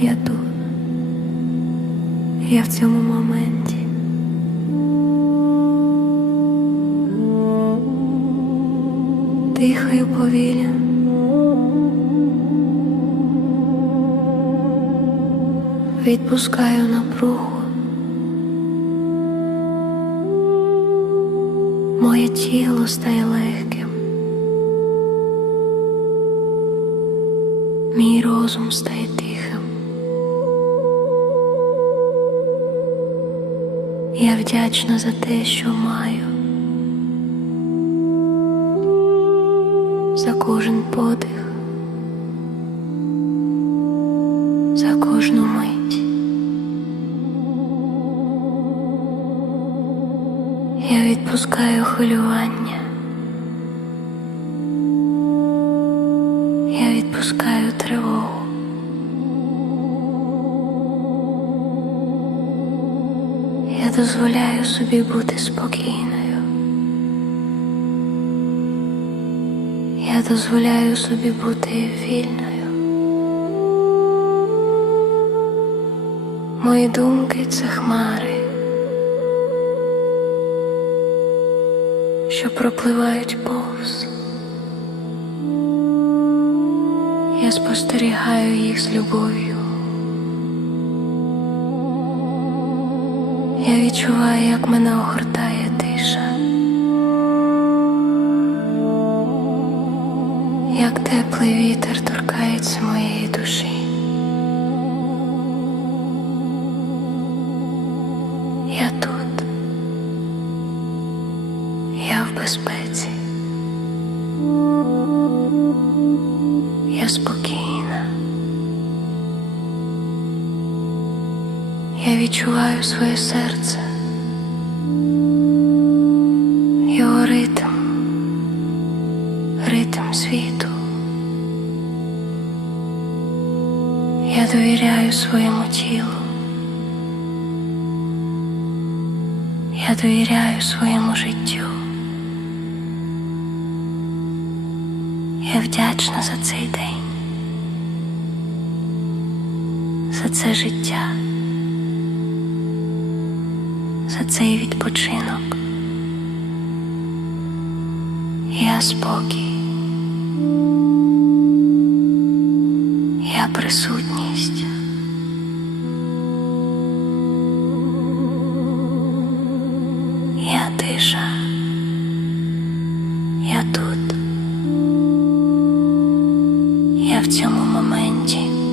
Я тут, я в цьому моменті. Дихаю повільно. Відпускаю напругу. Моє тіло стає легким. Мій розум стає тихим. Я вдячна за те, що маю, за кожен подих, за кожну мить. Я відпускаю хвилювання. Я відпускаю тривогу. Я дозволяю собі бути спокійною. Я дозволяю собі бути вільною. Мої думки це хмари, що пропливають повз. Я спостерігаю їх з любов'ю. Я відчуваю, як мене огортає тиша, як теплий вітер торкається моєї душі. Я тут, я в безпеці, Я відчуваю своє серце, його ритм, ритм світу. Я довіряю своєму тілу. Я довіряю своєму життю. Я вдячна за цей день, за це життя за цей відпочинок. Я спокій. Я присутність. Я тиша. Я тут. Я в цьому моменті.